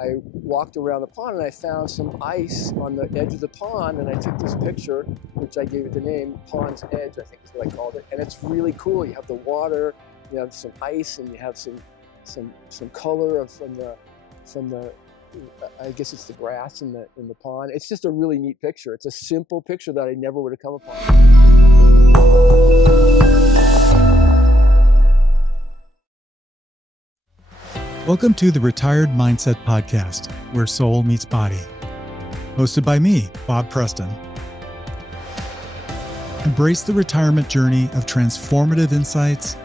I walked around the pond and I found some ice on the edge of the pond, and I took this picture, which I gave it the name Pond's Edge, I think is what I called it. And it's really cool. You have the water, you have some ice, and you have some color from the I guess it's the grass in the pond. It's just a really neat picture. It's a simple picture that I never would have come upon. Welcome to the Retired Mindset Podcast, where soul meets body. Hosted by me, Bob Preston. Embrace the retirement journey of transformative insights,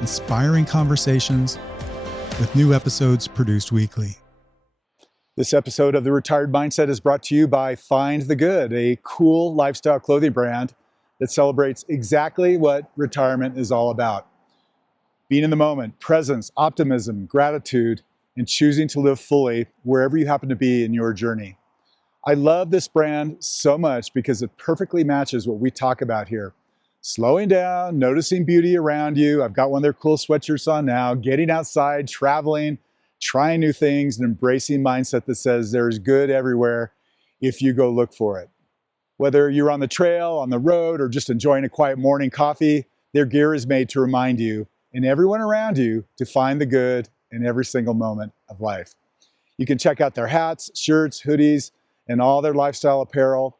inspiring conversations, with new episodes produced weekly. This episode of The Retired Mindset is brought to you by Find the Good, a cool lifestyle clothing brand that celebrates exactly what retirement is all about. Being in the moment, presence, optimism, gratitude, and choosing to live fully wherever you happen to be in your journey. I love this brand so much because it perfectly matches what we talk about here. Slowing down, noticing beauty around you. I've got one of their cool sweatshirts on now. Getting outside, traveling, trying new things, and embracing mindset that says there's good everywhere if you go look for it. Whether you're on the trail, on the road, or just enjoying a quiet morning coffee, their gear is made to remind you and everyone around you to find the good in every single moment of life. You can check out their hats, shirts, hoodies, and all their lifestyle apparel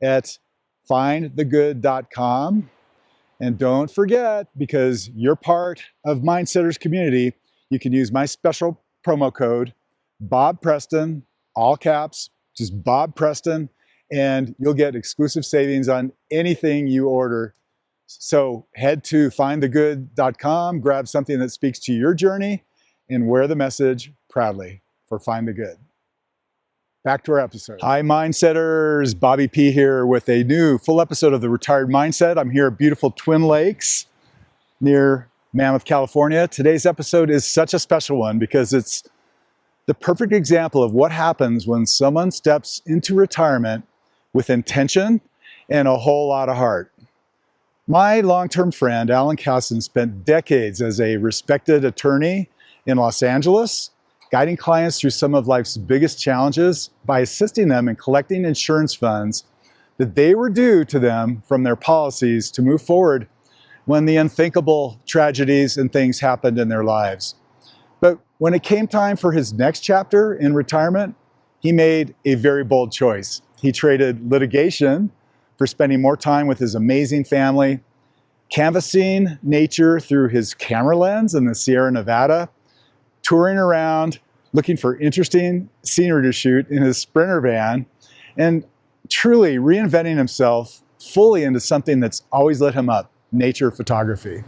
at findthegood.com. And don't forget, because you're part of Mindsetters community, you can use my special promo code, Bob Preston, all caps, just Bob Preston, and you'll get exclusive savings on anything you order. So head to findthegood.com, grab something that speaks to your journey, and wear the message proudly for Find the Good. Back to our episode. Hi, Mindsetters. Bobby P here with a new full episode of The Retired Mindset. I'm here at beautiful Twin Lakes near Mammoth, California. Today's episode is such a special one because it's the perfect example of what happens when someone steps into retirement with intention and a whole lot of heart. My long-term friend, Alan Kassan, spent decades as a respected attorney in Los Angeles, guiding clients through some of life's biggest challenges by assisting them in collecting insurance funds that they were due to them from their policies to move forward when the unthinkable tragedies and things happened in their lives. But when it came time for his next chapter in retirement, he made a very bold choice. He traded litigation for spending more time with his amazing family, canvassing nature through his camera lens in the Sierra Nevada, touring around, looking for interesting scenery to shoot in his Sprinter van, and truly reinventing himself fully into something that's always lit him up, nature photography.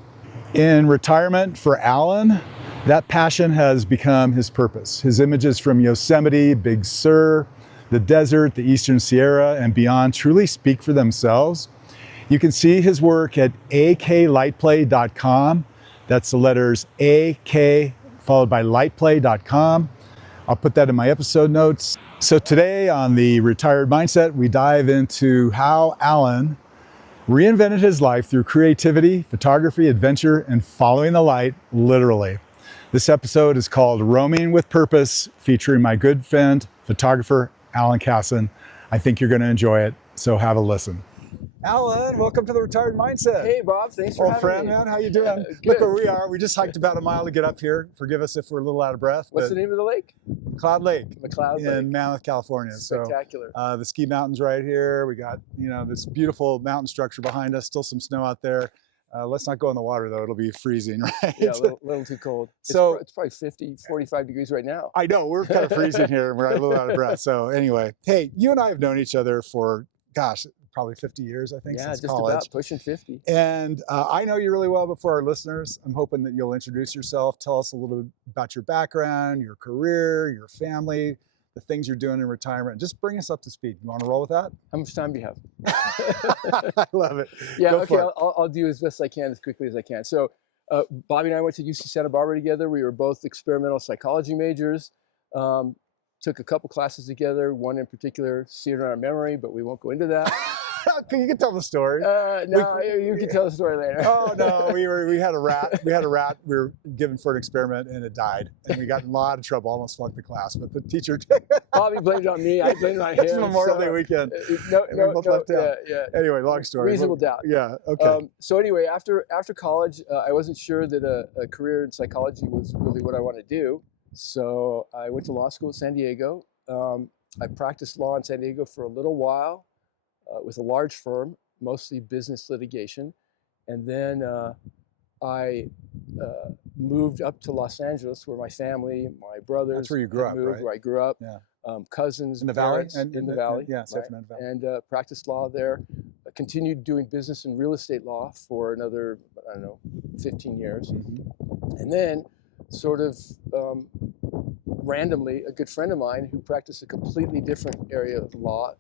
In retirement for Alan, that passion has become his purpose. His images from Yosemite, Big Sur, the desert, the Eastern Sierra, and beyond truly speak for themselves. You can see his work at aklightplay.com. That's the letters AK followed by lightplay.com. I'll put that in my episode notes. So today on the Retired Mindset, we dive into how Alan reinvented his life through creativity, photography, adventure, and following the light, literally. This episode is called Roaming with Purpose, featuring my good friend, photographer, Alan Kassan. I think you're going to enjoy it, so have a listen. Alan, welcome to the Retired Mindset. Hey, Bob, thanks for having friend, me. man, how you doing? Good. Look where we are. We just hiked about a mile to get up here. Forgive us if we're a little out of breath. What's the name of the lake? Mcleod Lake. McLeod Lake. In Mammoth, California. Spectacular. So the ski mountains right here. We got, this beautiful mountain structure behind us. Still some snow out there. Let's not go in the water though. It'll be freezing, right? Yeah, a little too cold. So it's probably 50, 45 degrees right now. I know, we're kind of freezing here and we're a little out of breath. So anyway, hey, you and I have known each other for, probably 50 years, I think, yeah, since just college. about pushing 50. And I know you really well, but for our listeners, I'm hoping that you'll introduce yourself. Tell us a little bit about your background, your career, your family, the things you're doing in retirement. Just bring us up to speed. You want to roll with that? How much time do you have? I love it. Yeah, Go okay, for it. I'll do as best I can, as quickly as I can. So Bobby and I went to UC Santa Barbara together. We were both experimental psychology majors. Took a couple classes together, one in particular seared in our memory, but we won't go into that. You can tell the story. No, you can tell the story later. Oh no, we had a rat. We were given for an experiment and it died. And we got in a lot of trouble, almost flunked the class. But the teacher Bobby blamed it on me. I blamed it on him. It's Memorial Day weekend. We both left town. Yeah. Anyway, long story. Reasonable doubt. Yeah. Okay. So anyway, after college, I wasn't sure that a career in psychology was really what I wanted to do. So I went to law school at San Diego. I practiced law in San Diego for a little while with a large firm, mostly business litigation. And then I moved up to Los Angeles where my family, my brothers, that's where you grew up, moved, right? Where I grew up. Yeah. Cousins, in the valley, in the valley, yeah, right? Sacramento Valley. And practiced law there. Continued doing business and real estate law for another, 15 years. Mm-hmm. And then sort of randomly, a good friend of mine who practiced a completely different area of law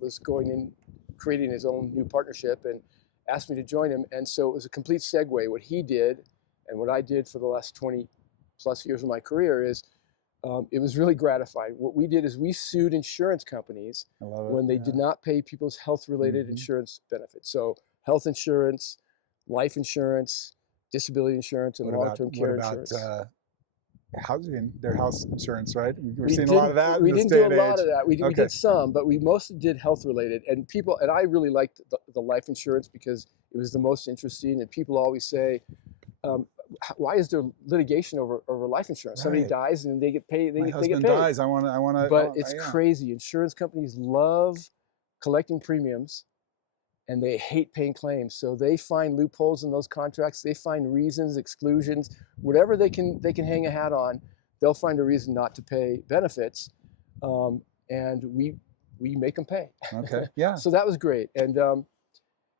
was going in, creating his own new partnership and asked me to join him. And so it was a complete segue. What he did and what I did for the last 20 plus years of my career is it was really gratifying. What we did is we sued insurance companies when they did not pay people's health-related insurance benefits. So health insurance, life insurance, disability insurance, and long-term care insurance. Housing, their house insurance, right? We're seeing a lot of that. We didn't do a lot of that. We did some, but we mostly did health-related. And people, and I really liked the life insurance because it was the most interesting. And people always say, why is there litigation over life insurance? Somebody dies and they get paid. My husband get paid. dies. I want to. But it's crazy. Insurance companies love collecting premiums, and they hate paying claims. So they find loopholes in those contracts. They find reasons, exclusions, whatever they can hang a hat on. They'll find a reason not to pay benefits, and we make them pay. Okay. Yeah. So that was great. And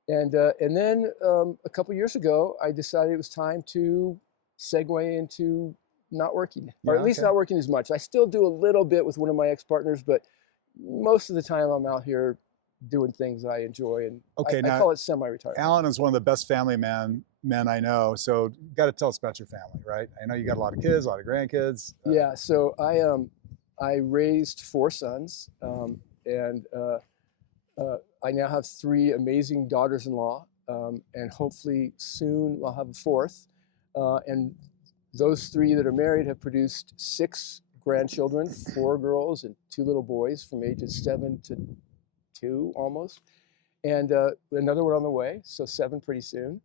then a couple years ago, I decided it was time to segue into not working, or at least not working as much. I still do a little bit with one of my ex-partners, but most of the time I'm out here doing things I enjoy, and I call it semi-retirement. Alan is one of the best family men I know. So you got to tell us about your family, right? I know you got a lot of kids, a lot of grandkids. Yeah. So I raised 4 sons, and I now have 3 amazing daughters-in-law, and hopefully soon I'll have a 4th. And those 3 that are married have produced 6 grandchildren, 4 girls and 2 little boys from ages 7 to 2 almost. And another one on the way, so 7 pretty soon.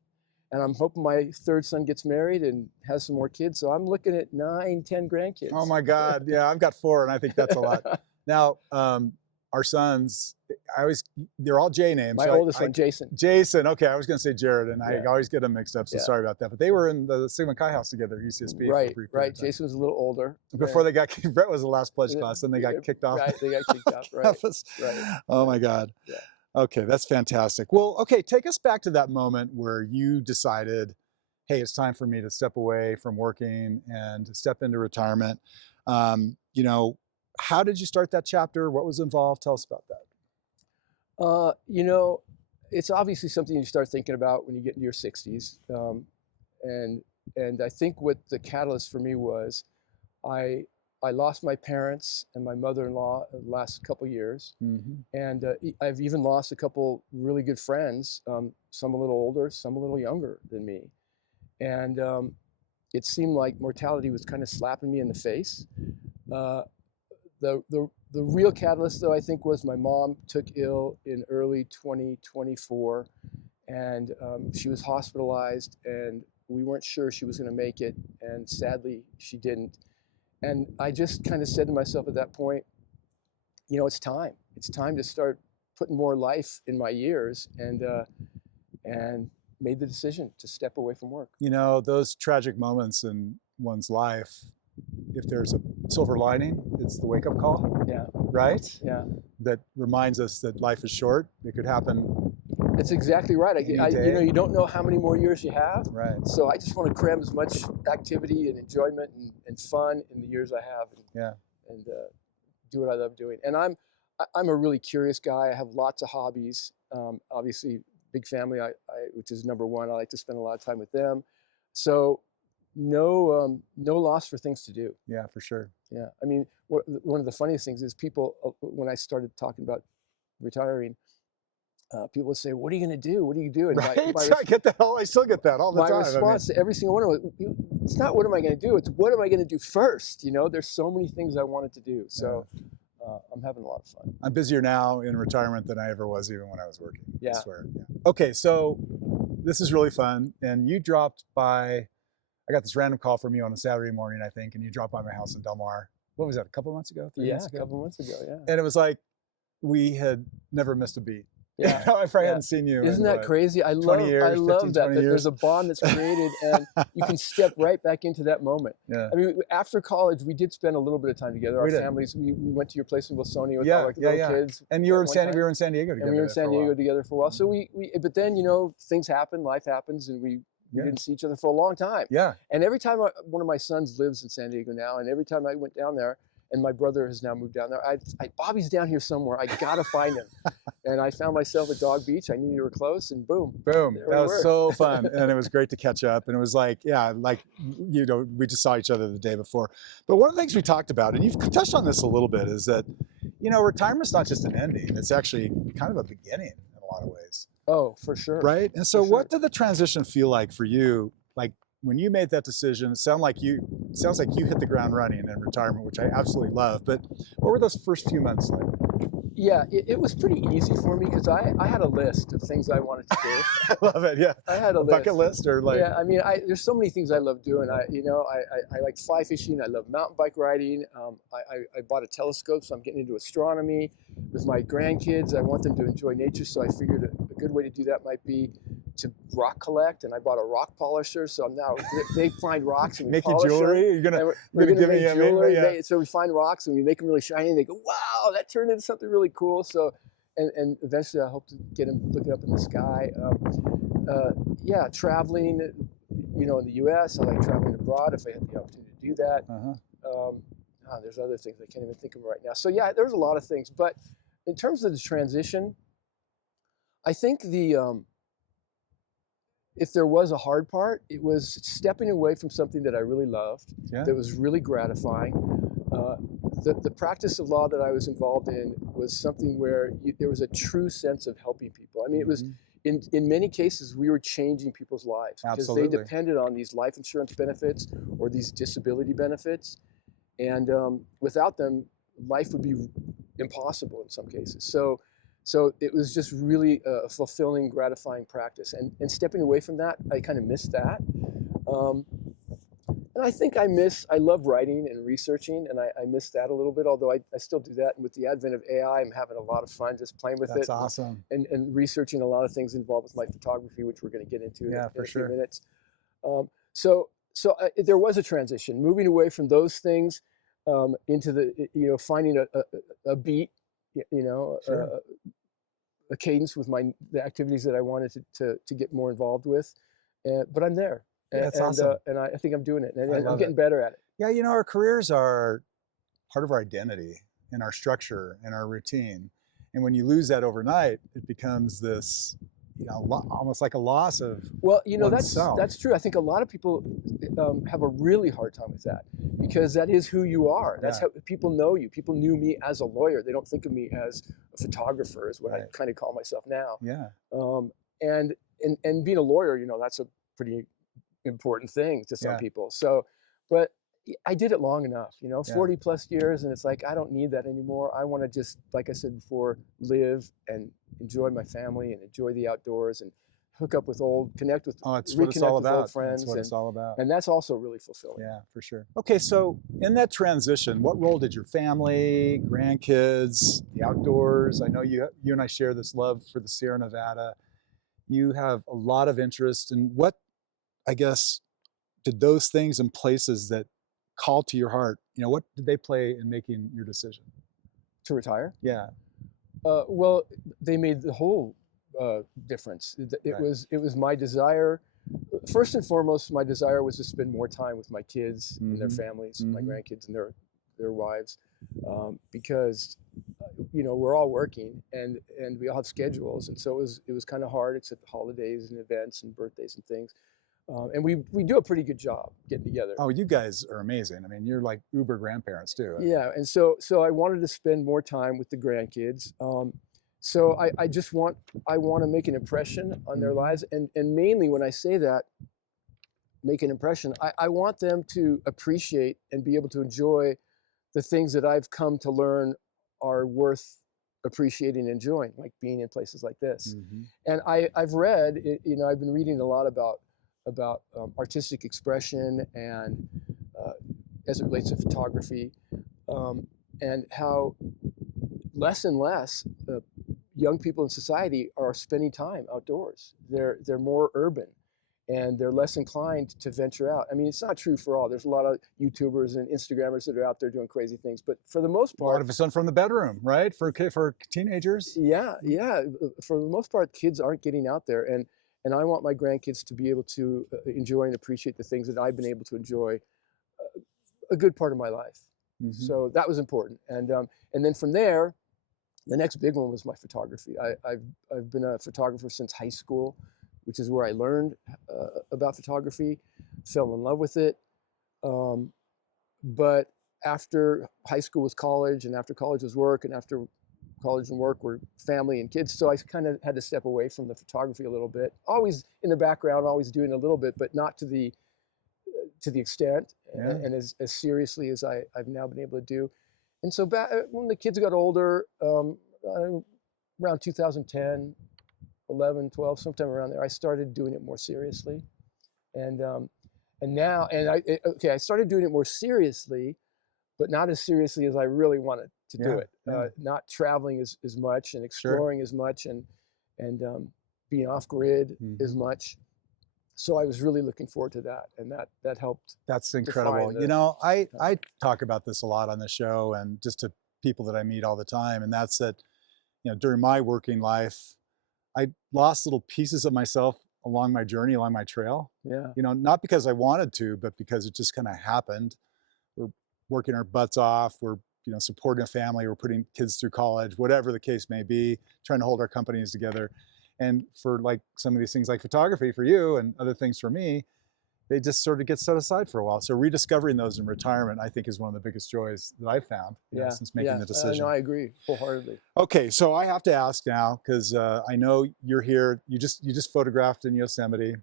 And I'm hoping my 3rd son gets married and has some more kids. So I'm looking at 9, 10 grandkids. Oh my God. Yeah, I've got 4 and I think that's a lot. Now, our sons, they're all J names. My oldest one, Jason. Jason, okay, I was going to say Jared, and I always get them mixed up, so sorry about that. But they were in the Sigma Chi house together at UCSB. Right. Jason was a little older. Before they got kicked, Brett was the last pledge class, then they got kicked off. Right, they got kicked off, right. Oh my God. Yeah. Okay, that's fantastic. Well, okay, take us back to that moment where you decided, hey, it's time for me to step away from working and to step into retirement. How did you start that chapter? What was involved? Tell us about that. It's obviously something you start thinking about when you get into your 60s. And I think what the catalyst for me was, I lost my parents and my mother-in-law the last couple of years. Mm-hmm. And I've even lost a couple really good friends, some a little older, some a little younger than me. And it seemed like mortality was kind of slapping me in the face. The real catalyst, though, I think, was my mom took ill in early 2024, and she was hospitalized, and we weren't sure she was going to make it, and sadly, she didn't. And I just kind of said to myself at that point, it's time. It's time to start putting more life in my years, and made the decision to step away from work. Those tragic moments in one's life, if there's a silver lining, it's the wake-up call. Yeah. Right? Yeah. That reminds us that life is short. It could happen. That's exactly right. You don't know how many more years you have. Right. So I just want to cram as much activity and enjoyment and fun in the years I have. And do what I love doing. And I'm a really curious guy. I have lots of hobbies. Obviously, big family, which is number one. I like to spend a lot of time with them. So no loss for things to do. Yeah, for sure. Yeah. I mean, one of the funniest things is people, when I started talking about retiring, people would say, "What are you going to do? What do you do?" And Right? I get that I still get that all the my time. response to every single one of them, it's not what am I going to do, it's what am I going to do first. There's so many things I wanted to do. So I'm having a lot of fun. I'm busier now in retirement than I ever was even when I was working. Yeah. I swear. Yeah. Okay, so this is really fun. And you dropped by, I got this random call from you on a Saturday morning, I think, and you dropped by my house in Del Mar. What was that, a couple months ago? 3 months ago? A couple months ago, yeah. And it was like, we had never missed a beat. Yeah. I probably hadn't seen you. Isn't that crazy? I 20 years, love 15, that 20 there's years. a bond that's created and you can step right back into that moment. Yeah. I mean, after college, we did spend a little bit of time together. Our We did. families, we went to your place in Wilsonia with Yeah, all our yeah, little yeah. kids. And you were in at one San time. we were in San Diego together. And we were in for San a while. Diego together for a while. So but then, things happen, life happens, and we Yeah. didn't see each other for a long time. Yeah. And every time one of my sons lives in San Diego now, and every time I went down there, and my brother has now moved down there, Bobby's down here somewhere. I gotta find him. And I found myself at Dog Beach. I knew you were close, and boom. Boom. There That we was were. so fun. And it was great to catch up. And it was like, yeah, we just saw each other the day before. But one of the things we talked about, and you've touched on this a little bit, is that, retirement's not just an ending. It's actually kind of a beginning in a lot of ways. Oh, for sure. Right? And so For sure. what did the transition feel like for you? Like when you made that decision, it sounds like you hit the ground running in retirement, which I absolutely love. But what were those first few months like? Yeah, it was pretty easy for me because I had a list of things I wanted to do. I love it. Yeah. I had a Bucket list or like. Yeah, I mean, there's so many things I love doing. I like fly fishing. I love mountain bike riding. I bought a telescope, so I'm getting into astronomy with my grandkids. I want them to enjoy nature, so I figured a good way to do that might be to rock collect. And I bought a rock polisher, so I'm now they find rocks and we Making polish jewelry. them. You're gonna We're gonna give make me a jewelry. yeah. So we find rocks and we make them really shiny. And they go, "Wow, that turned into something really cool." So, and eventually I hope to get them looking up in the sky. Yeah, traveling. In the U.S. I like traveling abroad if I had the opportunity to do that. There's other things I can't even think of right now. So yeah, there's a lot of things. But in terms of the transition, I think if there was a hard part, it was stepping away from something that I really loved, that was really gratifying. The practice of law that I was involved in was something where there was a true sense of helping people. I mean, it was, in many cases, we were changing people's lives because they depended on these life insurance benefits or these disability benefits. And without them, life would be impossible in some cases. So it was just really a fulfilling, gratifying practice. And stepping away from that, I kind of missed that. And I think I love writing and researching, and I miss that a little bit, although I still do that. And with the advent of AI, I'm having a lot of fun just playing with it. That's awesome. And researching a lot of things involved with my photography, which we're going to get into in a few minutes. So there was a transition, moving away from those things into the, finding a beat, a cadence with the activities that I wanted to get more involved with. But I'm there. That's awesome. And I think I'm doing it, and I'm getting better at it. Yeah, our careers are part of our identity and our structure and our routine. And when you lose that overnight, it becomes this, almost like a loss of oneself. That's true. I think a lot of people have a really hard time with that because that is who you are. That's how people know you. People knew me as a lawyer. They don't think of me as a photographer, is what I kind of call myself now. Yeah. And being a lawyer, that's a pretty important thing to some people. So, but I did it long enough, 40 plus years, and it's like, I don't need that anymore. I want to just, like I said before, live and enjoy my family and enjoy the outdoors and connect with reconnect with old friends. That's what it's all about. And that's also really fulfilling. Yeah, for sure. Okay, so in that transition, what role did your family, grandkids, the outdoors? I know you and I share this love for the Sierra Nevada. You have a lot of interest in what, I guess, did those things and places that call to your heart, what did they play in making your decision? To retire? Yeah. Well, they made the whole difference. It was my desire. First and foremost, my desire was to spend more time with my kids and their families, my grandkids and their wives, because we're all working and we all have schedules, and so it was kind of hard, except holidays and events and birthdays and things. And we do a pretty good job getting together. Oh, you guys are amazing. I mean, you're like uber grandparents too. Yeah, and so I wanted to spend more time with the grandkids. So I just want to make an impression on their lives, and mainly when I say that, make an impression, I want them to appreciate and be able to enjoy the things that I've come to learn are worth appreciating and enjoying, like being in places like this. And I've read, I've been reading a lot about artistic expression and as it relates to photography, and how less and less young people in society are spending time outdoors. They're more urban, and they're less inclined to venture out. I mean, it's not true for all. There's a lot of YouTubers and Instagrammers that are out there doing crazy things, but for the most part, a lot of it's done from the bedroom, right? For teenagers. Yeah. For the most part, kids aren't getting out there, and I want my grandkids to be able to enjoy and appreciate the things that I've been able to enjoy a good part of my life. So that was important, and then from there, the next big one was my photography. I've been a photographer since high school, which is where I learned about photography, fell in love with it. But after high school was college, and after college was work, and after college and work were family and kids. So I kind of had to step away from the photography a little bit. Always in the background, always doing a little bit, but not to the extent and as seriously as I've now been able to do. And so back when the kids got older, around 2010, 11, 12, sometime around there, I started doing it more seriously. And I started doing it more seriously, but not as seriously as I really wanted to do it. Not traveling as much and exploring as much and being off grid as much. So I was really looking forward to that, and that helped. That's incredible. I talk about this a lot on the show and just to people that I meet all the time, and that's that, during my working life, I lost little pieces of myself along my journey, along my trail. Not because I wanted to, but because it just kind of happened. We're working our butts off. We're, supporting a family. We're putting kids through college, whatever the case may be, trying to hold our companies together. And for like some of these things like photography for you and other things for me, they just sort of get set aside for a while. So rediscovering those in retirement, I think, is one of the biggest joys that I've found since making the decision. No, I agree wholeheartedly. Okay, so I have to ask now, because I know you're here. You just photographed in Yosemite,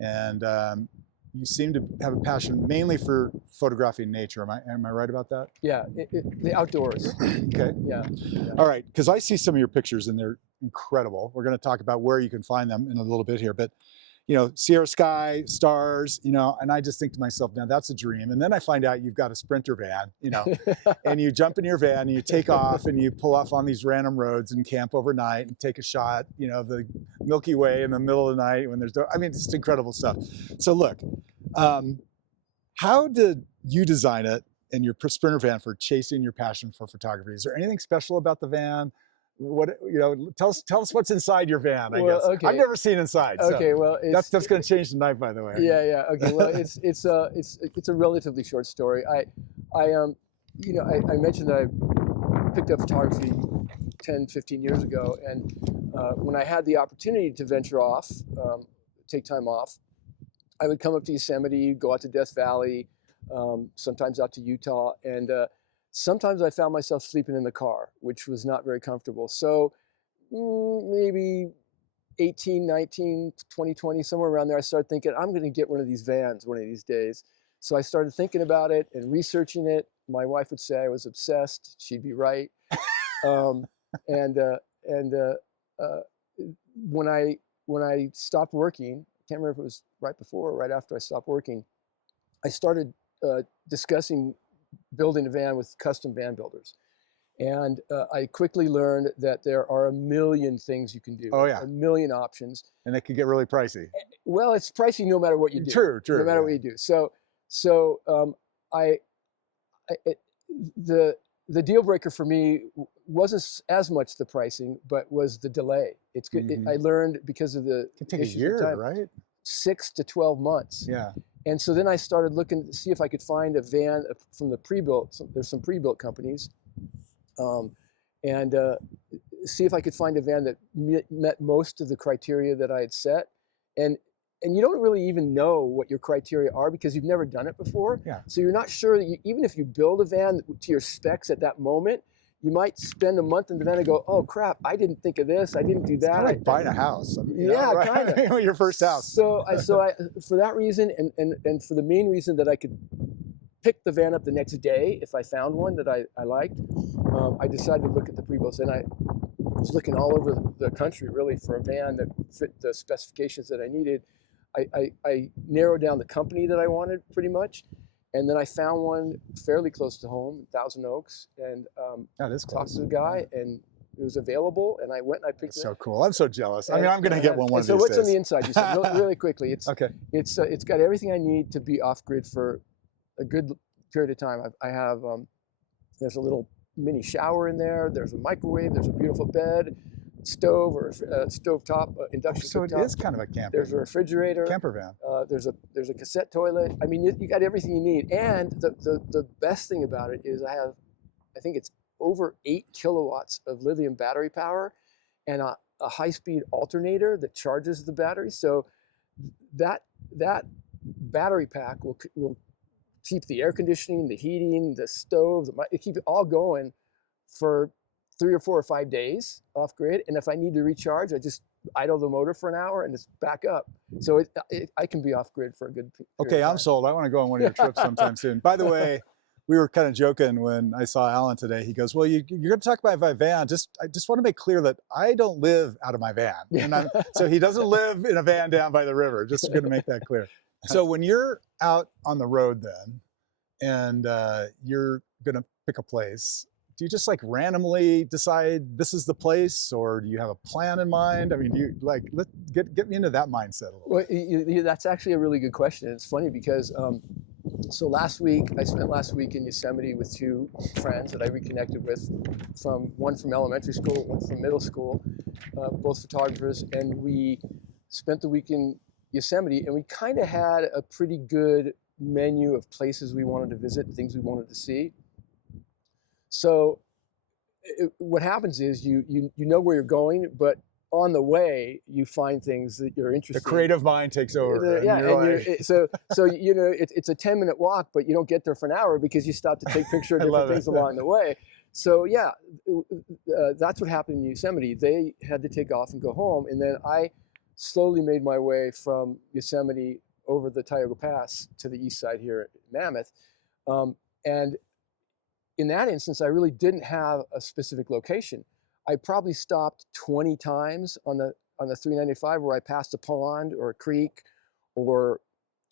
and you seem to have a passion mainly for photographing nature. Am I right about that? Yeah, the outdoors. Okay. Yeah. All right, because I see some of your pictures and they're incredible. We're going to talk about where you can find them in a little bit here, but Sierra sky, stars, and I just think to myself, now that's a dream. And then I find out you've got a Sprinter van, and you jump in your van and you take off and you pull off on these random roads and camp overnight and take a shot, of the Milky Way in the middle of the night when it's incredible stuff. So look, how did you design it in your Sprinter van for chasing your passion for photography? Is there anything special about the van? What tell us what's inside your van, I guess. Okay. I've never seen inside. Okay, so well, that's going to change tonight, by the way. Yeah. Okay, well, it's a relatively short story. I mentioned that I picked up photography 10, 15 years ago, and when I had the opportunity to venture off, take time off, I would come up to Yosemite, go out to Death Valley, sometimes out to Utah, and sometimes I found myself sleeping in the car, which was not very comfortable. So maybe 18, 19, 2020, somewhere around there, I started thinking, I'm going to get one of these vans one of these days. So I started thinking about it and researching it. My wife would say I was obsessed. She'd be right. When I stopped working, I can't remember if it was right before or right after I stopped working, I started discussing building a van with custom van builders. And I quickly learned that there are a million things you can do. Oh, yeah. A million options. And it could get really pricey. Well, it's pricey no matter what you do. True. No matter what you do. The deal breaker for me wasn't as much the pricing, but was the delay. It's good. I learned because of the it can take a year, right? 6 to 12 months. Yeah. And so then I started looking to see if I could find a van from the pre-built. There's some pre-built companies, and see if I could find a van that met most of the criteria that I had set. And you don't really even know what your criteria are because you've never done it before. Yeah. So you're not sure that even if you build a van to your specs at that moment, you might spend a month in the van and go, oh crap, I didn't think of this, I didn't do that. It's kind of like buying a house. I mean, you Yeah, know, right? kind of. Your first house. So I for that reason, and for the main reason that I could pick the van up the next day if I found one that I liked, I decided to look at the pre-builts, and I was looking all over the country really for a van that fit the specifications that I needed. I narrowed down the company that I wanted pretty much, and then I found one fairly close to home, Thousand Oaks, and That is talked close. to the guy, and it was available, and I went and I picked That's it so up. cool. I'm so jealous. I mean, I'm going to get one of So these what's days. on the inside? You said really quickly. Okay. It's got everything I need to be off grid for a good period of time. I have there's a little mini shower in there. There's a microwave. There's a beautiful bed, stove or stove top induction So it cooktop. is kind of a camper. There's a refrigerator. Camper van. There's a cassette toilet. I mean, you got everything you need. And the best thing about it is I think it's over 8 kilowatts of lithium battery power, and a high-speed alternator that charges the battery. So that battery pack will keep the air conditioning, the heating, the stove, keep it all going for 3 or 4 or 5 days off grid. And if I need to recharge, I just idle the motor for an hour and it's back up. So I can be off grid for a good period Okay, of time. I'm sold. I want to go on one of your trips sometime soon. By the way, we were kind of joking when I saw Alan today. He goes, well, you're going to talk about my van. I just want to make clear that I don't live out of my van. And so he doesn't live in a van down by the river. Just going to make that clear. So when you're out on the road then, and you're going to pick a place, do you just like randomly decide this is the place, or do you have a plan in mind? I mean, do you like, get me into that mindset a little bit. Well, that's actually a really good question. It's funny because so I spent last week in Yosemite with 2 friends that I reconnected with, one from elementary school, one from middle school, both photographers, and we spent the week in Yosemite, and we kind of had a pretty good menu of places we wanted to visit, things we wanted to see. So what happens is you know where you're going, but on the way you find things that you're interested in. The creative mind takes over. Yeah, and so you know it's a 10-minute walk, but you don't get there for an hour because you stop to take pictures of different things along the way. So yeah, that's what happened in Yosemite. They had to take off and go home, and then I slowly made my way from Yosemite over the Tioga Pass to the east side here at Mammoth. And in that instance, I really didn't have a specific location. I probably stopped 20 times on the 395 where I passed a pond or a creek or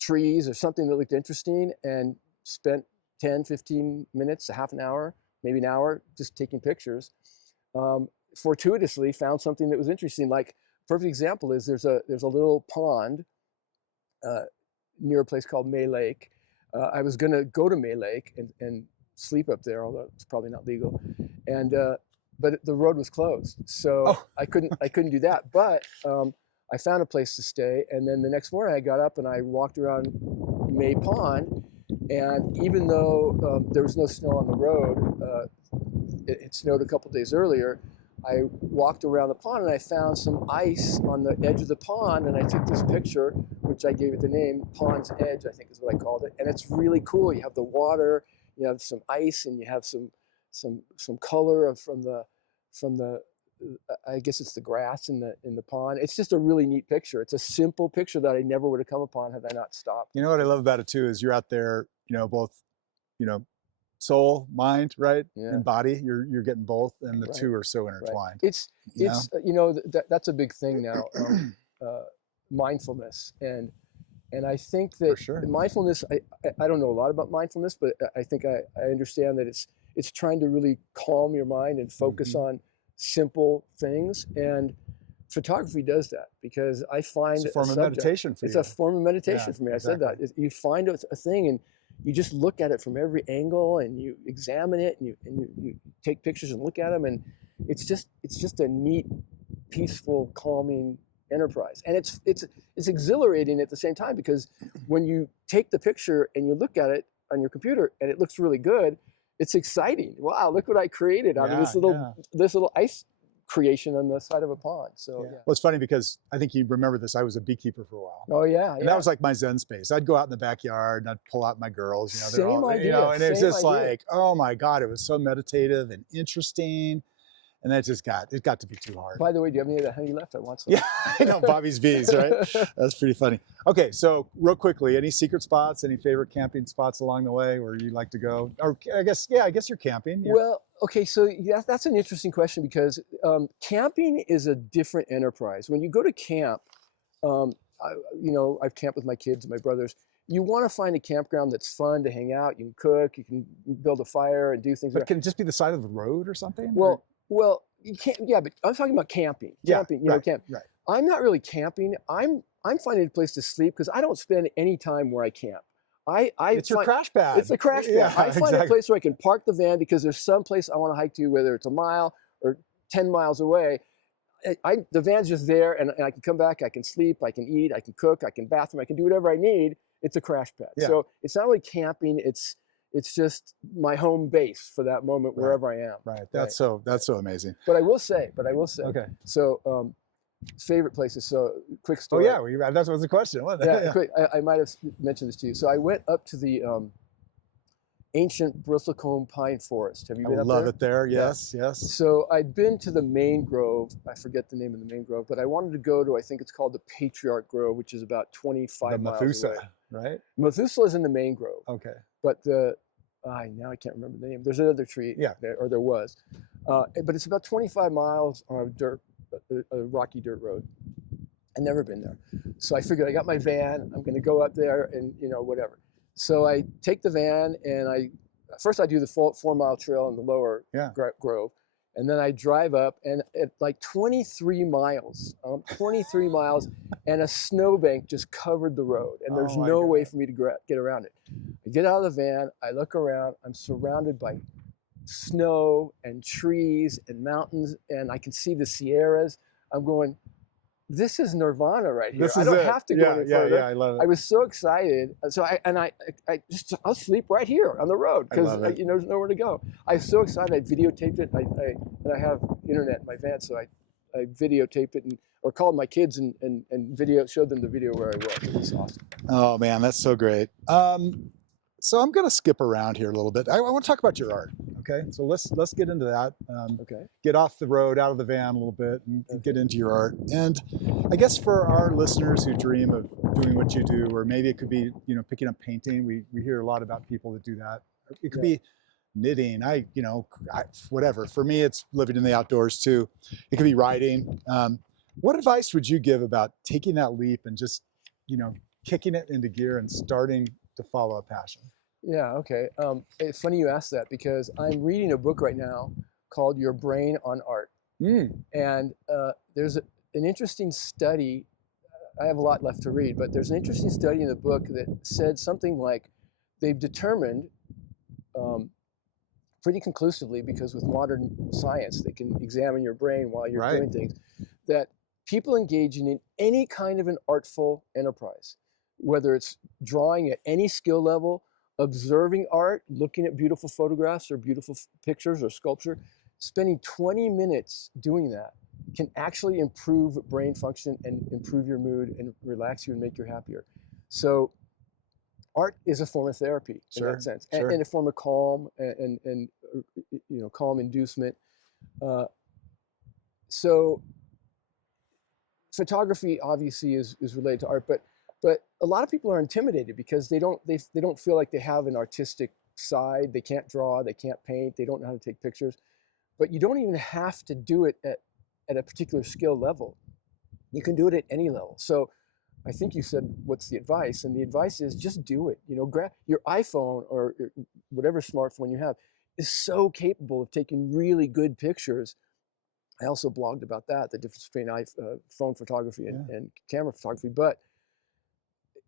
trees or something that looked interesting, and spent 10, 15 minutes, a half an hour, maybe an hour, just taking pictures. Fortuitously found something that was interesting. Like, perfect example is there's a little pond near a place called May Lake. I was going to go to May Lake and sleep up there, although it's probably not legal. And but the road was closed, so I couldn't do that. But I found a place to stay, and then the next morning I got up and I walked around May Pond, and even though there was no snow on the road, it snowed a couple days earlier. I walked around the pond and I found some ice on the edge of the pond, and I took this picture, which I gave it the name Pond's Edge, I think is what I called it. And it's really cool. You have the water, you have some ice, and you have some color from the I guess it's the grass in the pond. It's just a really neat picture. It's a simple picture that I never would have come upon had I not stopped. You know what I love about it too is you're out there, both, soul, mind, right, and body. You're getting both, and the two are so intertwined. Right. That's a big thing now. Mindfulness, and I think that mindfulness. I don't know a lot about mindfulness, but I think I understand that it's trying to really calm your mind and focus on simple things, and photography does that, because I find it's a form of meditation for you. It's a form of meditation for me. I said that. You find a thing and you just look at it from every angle, and you examine it, and you take pictures and look at them, and it's just a neat, peaceful, calming enterprise. And it's exhilarating at the same time, because when you take the picture and you look at it on your computer and it looks really good, it's exciting. Wow, look what I created out of this little ice creation on the side of a pond. So yeah. Well, it's funny because I think you remember this. I was a beekeeper for a while. Oh yeah, And that was like my Zen space. I'd go out in the backyard and I'd pull out my girls, you know, they're Same all, idea, you know, and it's just idea. like, oh my God, it was so meditative and interesting. And that just got to be too hard. By the way, do you have any of that honey left? I want some. Yeah, I know, Bobby's bees, right? That's pretty funny. Okay, so real quickly, any secret spots, any favorite camping spots along the way where you like to go? Or I guess you're camping. Yeah. Well, okay, so yeah, that's an interesting question because camping is a different enterprise. When you go to camp, I've camped with my kids and my brothers. You want to find a campground that's fun to hang out. You can cook, you can build a fire and do things. But can it just be the side of the road or something? Well, you can't. Yeah, but I'm talking about camping. Camping, camp. Right. I'm not really camping. I'm finding a place to sleep because I don't spend any time where I camp. It's your crash pad. It's a crash pad. Yeah, I find a place where I can park the van because there's some place I want to hike to, whether it's a mile or 10 miles away. The van's just there, and I can come back. I can sleep. I can eat. I can cook. I can bathroom. I can do whatever I need. It's a crash pad. Yeah. So it's not really camping. It's just my home base for that moment, wherever I am. Right. That's so amazing. But I will say. Okay. So favorite places. So quick story. Oh yeah, that was the question. Yeah. Quick. I might have mentioned this to you. So I went up to the ancient bristlecone pine forest. Have you been up there? I love it there. Yes. So I'd been to the main grove. I forget the name of the main grove, but I wanted to go to, I think it's called the Patriarch Grove, which is about 25 miles Methuselah, away. right? Methuselah is in the main grove. Okay. But now I can't remember the name. There's another tree there, or there was. But it's about 25 miles on a rocky dirt road. I've never been there. So I figured I got my van. I'm going to go up there and, whatever. So I take the van and first I do the 4-mile trail in the lower grove. And then I drive up and at like 23 miles, and a snowbank just covered the road. And there's no way for me to get around it. I get out of the van, I look around, I'm surrounded by snow and trees and mountains, and I can see the Sierras. I'm going, this is nirvana right here. I don't have to go any further. Yeah, I love it. I was so excited. So I'll sleep right here on the road because there's nowhere to go. I was so excited. I videotaped it. And I have internet in my van, so I videotaped it or called my kids and showed them the video where I was. It was awesome. Oh man, that's so great. So I'm going to skip around here a little bit. I want to talk about your art. Okay, so let's get into that. Get off the road, out of the van a little bit, and get into your art. And I guess for our listeners who dream of doing what you do, or maybe it could be picking up painting. We hear a lot about people that do that. It could be knitting. Whatever. For me, it's living in the outdoors too. It could be writing. What advice would you give about taking that leap and just kicking it into gear and starting to follow a passion? Yeah, okay. It's funny you asked that because I'm reading a book right now called Your Brain on Art. And there's an interesting study. I have a lot left to read, but there's an interesting study in the book that said something like they've determined pretty conclusively, because with modern science, they can examine your brain while you're doing things, that people engaging in any kind of an artful enterprise, whether it's drawing at any skill level, observing art, looking at beautiful photographs or beautiful pictures or sculpture, spending 20 minutes doing that can actually improve brain function and improve your mood and relax you and make you happier. So art is a form of therapy in that sense, and a form of calm and calm inducement. So photography obviously is related to art, but a lot of people are intimidated because they don't feel like they have an artistic side. They can't draw, they can't paint, they don't know how to take pictures. But you don't even have to do it at a particular skill level. You can do it at any level. So I think you said, what's the advice? And the advice is just do it. Grab your iPhone or whatever smartphone you have is so capable of taking really good pictures. I also blogged about that, the difference between phone photography and camera photography. But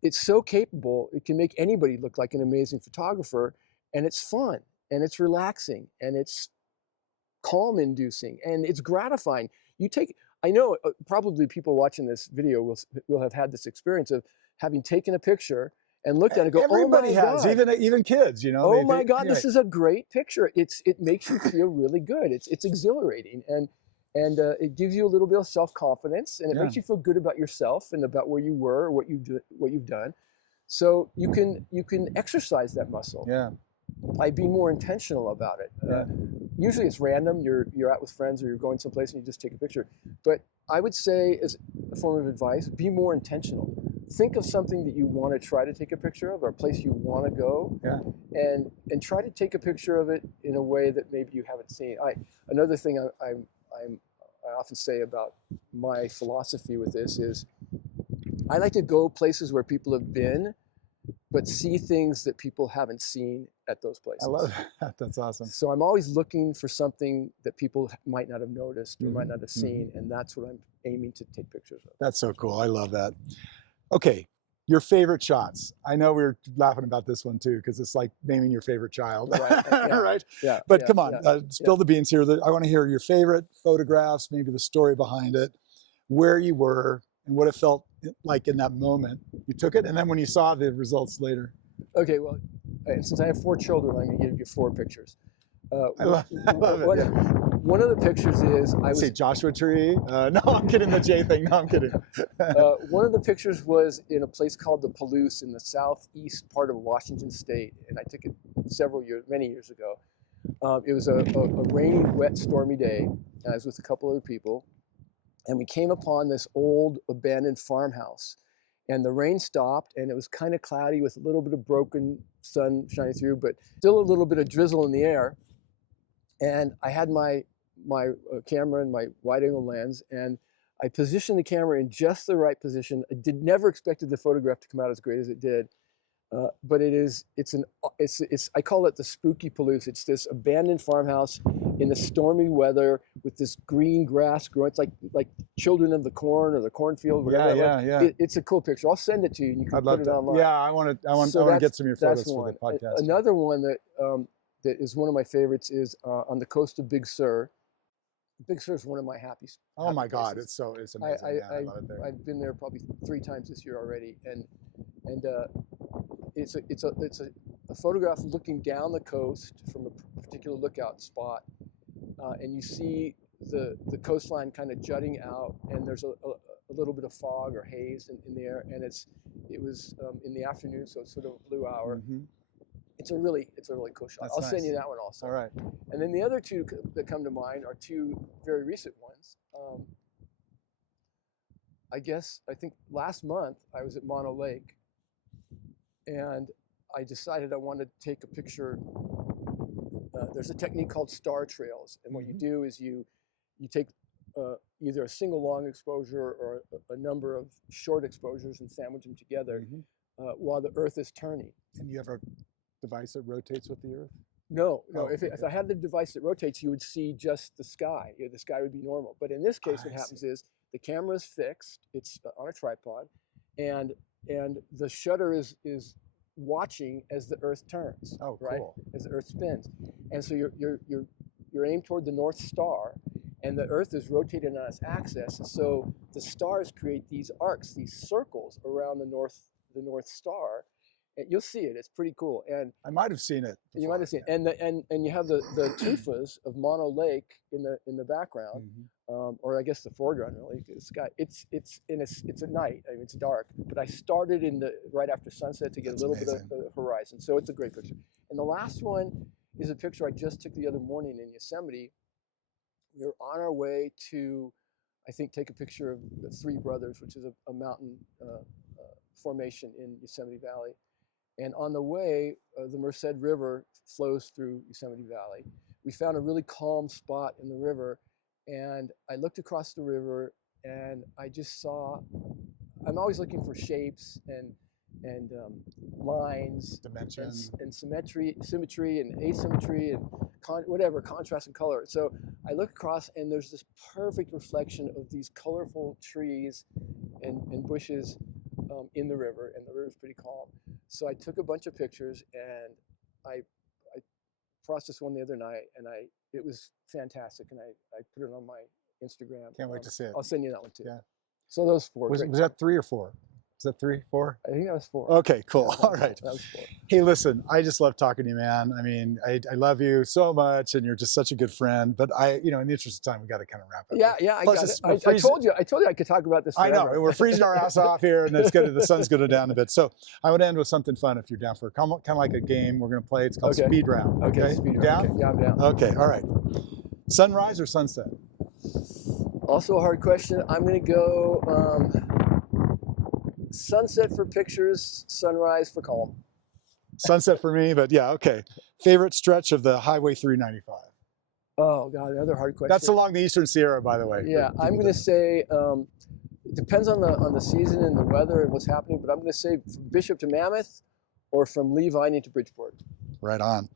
it's so capable, it can make anybody look like an amazing photographer, and it's fun, and it's relaxing, and it's calm-inducing, and it's gratifying. I know probably people watching this video will have had this experience of having taken a picture and looked at it and go, everybody oh my has, God. even kids, Oh my God, this is a great picture. It makes you feel really good. It's exhilarating. And And it gives you a little bit of self-confidence, and it Yeah. makes you feel good about yourself and about where you were, what you've done. So you can exercise that muscle Yeah. by being more intentional about it. Yeah. Usually it's random. You're out with friends or you're going someplace and you just take a picture. But I would say, as a form of advice, be more intentional. Think of something that you want to try to take a picture of, or a place you want to go, Yeah. and try to take a picture of it in a way that maybe you haven't seen. Another thing I often say about my philosophy with this is I like to go places where people have been, but see things that people haven't seen at those places. I love that. That's awesome. So I'm always looking for something that people might not have noticed or Mhm. might not have seen, and that's what I'm aiming to take pictures of. That's so cool. I love that. Okay, your favorite shots. I know we were laughing about this one too, because it's like naming your favorite child, Right, yeah, right? Yeah. But yeah, come on, yeah, spill the beans here. I want to hear your favorite photographs, maybe the story behind it, where you were, and what it felt like in that moment you took it, and then when you saw the results later. Okay, well, and since I have 4 children, I'm going to give you 4 pictures. I love it. Yeah. One of the pictures is I was. See, Joshua Tree. No, I'm kidding. The J thing. No, I'm kidding. One of the pictures was in a place called the Palouse in the southeast part of Washington State, and I took it many years ago. It was a rainy, wet, stormy day, and I was with a couple other people, and we came upon this old abandoned farmhouse, and the rain stopped, and it was kind of cloudy with a little bit of broken sun shining through, but still a little bit of drizzle in the air. And I had my camera and my wide-angle lens, and I positioned the camera in just the right position. I never expected the photograph to come out as great as it did, but I call it the spooky Palouse. It's this abandoned farmhouse in the stormy weather with this green grass growing. It's like Children of the Corn or the Cornfield, whatever. Yeah. It's a cool picture. I'll send it to you, and you can put it online. Yeah, I want to get some of your photos for the podcast. Another one that is one of my favorites is on the coast of Big Sur. Big Sur is one of my happiest. Oh my God, places. it's amazing. I love it there. I've been there probably 3 times this year already, and it's a photograph looking down the coast from a particular lookout spot, and you see the coastline kind of jutting out, and there's a little bit of fog or haze in the air, and it was in the afternoon, so it's sort of a blue hour. Mm-hmm. It's a really cool shot. I'll send you that one also. All right. And then the other 2 that come to mind are 2 very recent ones. I think last month I was at Mono Lake, and I decided I wanted to take a picture. There's a technique called star trails, and what you do is you take either a single long exposure or a number of short exposures and sandwich them together while the Earth is turning. And you have a device that rotates with the Earth? No. If I had the device that rotates, you would see just the sky. The sky would be normal. But in this case, what happens is the camera is fixed. It's on a tripod, and the shutter is watching as the Earth turns. Oh, right? cool. As the Earth spins, and so you're aimed toward the North Star, and the Earth is rotated on its axis. So the stars create these arcs, these circles around the North Star. You'll see it. It's pretty cool. And I might have seen it before. You might have seen it. And you have the tufas of Mono Lake in the background, or I guess the foreground really. The sky. It's at night. I mean, it's dark. But I started right after sunset to get a little bit of the horizon. So it's a great picture. And the last one is a picture I just took the other morning in Yosemite. We were on our way to, I think, take a picture of the Three Brothers, which is a mountain formation in Yosemite Valley. And on the way, the Merced River flows through Yosemite Valley. We found a really calm spot in the river, and I looked across the river, and I just saw. I'm always looking for shapes and lines, dimensions, and symmetry and asymmetry and contrast and color. So I look across, and there's this perfect reflection of these colorful trees and bushes in the river, and the river's pretty calm. So I took a bunch of pictures, and I processed one the other night, and it was fantastic, and I put it on my Instagram. Can't wait to see it. I'll send you that one too. Yeah. So those 4. Was that 3 or 4? Is that 3, 4? I think that was 4. Okay, cool. All right. That was 4. Hey, listen, I just love talking to you, man. I mean, I love you so much, and you're just such a good friend. But in the interest of time, we got to kind of wrap up. Yeah, I Plus, got it's- it. we're I freezing- told you I could talk about this I forever. know, we're freezing our ass off here, and the sun's going down a bit. So I would end with something fun if you're down for kind of like a game we're going to play. It's called Okay. Speed Round. Okay, speed round. Down? Okay, yeah, I'm down. Okay, all right. Sunrise or sunset? Also a hard question. I'm going to go sunset for pictures, sunrise for calm. Sunset for me, but yeah, okay. Favorite stretch of the Highway 395? Oh God, another hard question. That's along the Eastern Sierra, by the way. Yeah, I'm going to say it depends on the season and the weather and what's happening, but I'm going to say from Bishop to Mammoth or from Lee Vining to Bridgeport. Right on.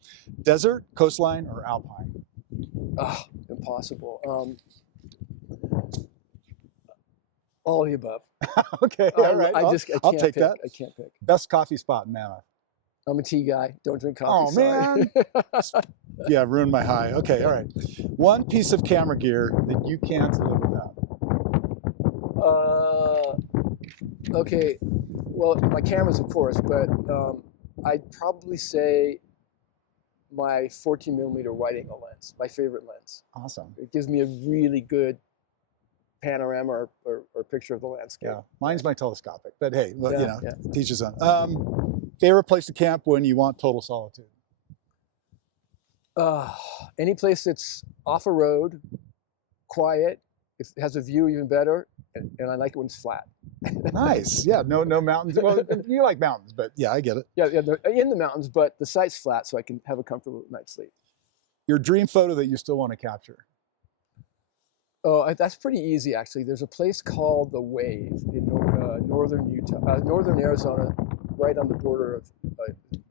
Desert, coastline, or alpine? Oh, impossible. All of the above. Okay, all right. I I'll can't take pick. that. I can't pick. Best coffee spot in Mammoth? I'm a tea guy. Don't drink coffee. Oh, sorry. man. Yeah, ruined my high. Okay, all right. One piece of camera gear that you can't live without. Okay. Well, my cameras, of course, but I'd probably say my 14mm wide-angle lens, my favorite lens. Awesome. It gives me a really good panorama or picture of the landscape. Yeah, mine's my telescopic, but hey, well, Yeah. teach his own. Favorite place to camp when you want total solitude? Any place that's off a road, quiet, if it has a view, even better, and I like it when it's flat. Nice. Yeah, no mountains. Well, you like mountains, but yeah, I get it. Yeah, they're in the mountains, but the site's flat, so I can have a comfortable night's sleep. Your dream photo that you still want to capture? Oh, that's pretty easy, actually. There's a place called The Wave in northern Utah, northern Arizona, right on the border of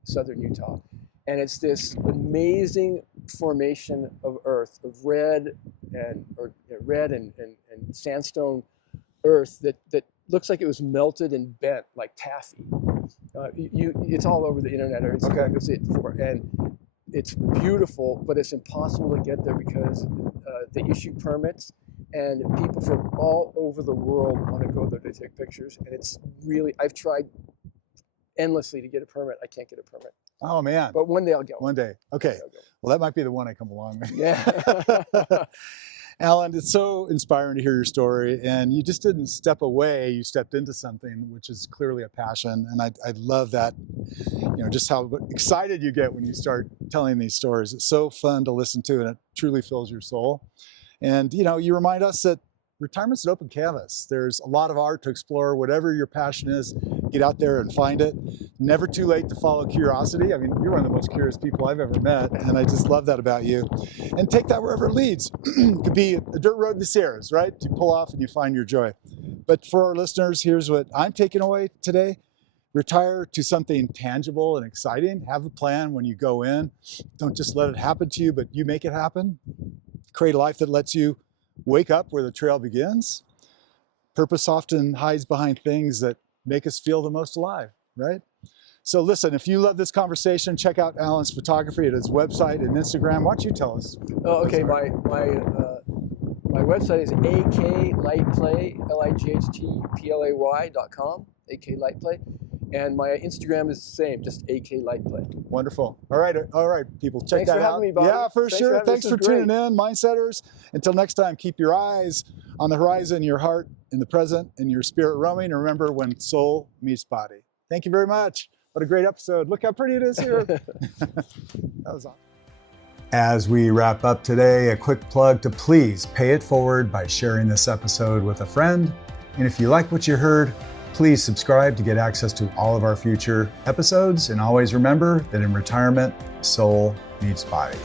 southern Utah. And it's this amazing formation of earth, of red and sandstone earth that looks like it was melted and bent like taffy. It's all over the internet. Or Okay. You'll see it before, and it's beautiful, but it's impossible to get there because they issue permits, and people from all over the world want to go there to take pictures. And it's really, I've tried endlessly to get a permit. I can't get a permit. Oh man. But one day I'll go. One day. Okay. One day I'll go. Well, that might be the one I come along with. Yeah. Alan, it's so inspiring to hear your story, and you just didn't step away, you stepped into something which is clearly a passion, and I love that, just how excited you get when you start telling these stories. It's so fun to listen to, and it truly fills your soul. And you remind us that retirement's an open canvas. There's a lot of art to explore. Whatever your passion is, get out there and find it. Never too late to follow curiosity. I mean, you're one of the most curious people I've ever met, and I just love that about you. And take that wherever it leads. It could be a dirt road in the Sierras, right? You pull off and you find your joy. But for our listeners, here's what I'm taking away today. Retire to something tangible and exciting. Have a plan when you go in. Don't just let it happen to you, but you make it happen. Create a life that lets you wake up where the trail begins. Purpose often hides behind things that make us feel the most alive, right? So listen, if you love this conversation, check out Alan's photography at his website and Instagram. Why don't you tell us? Oh, okay. My website is aklightplay, lightplay.com, aklightplay. And my Instagram is the same, just aklightplay. Wonderful. All right, people, check Thanks that for out. having me, Bob. Yeah, for Thanks sure. for having me. Thanks This for was great. tuning in, Mindsetters. Until next time, keep your eyes on the horizon, your heart in the present, and your spirit roaming. And remember, when soul meets body. Thank you very much. What a great episode. Look how pretty it is here. That was awesome. As we wrap up today, a quick plug to please pay it forward by sharing this episode with a friend. And if you like what you heard, please subscribe to get access to all of our future episodes. And always remember that in retirement, soul meets body.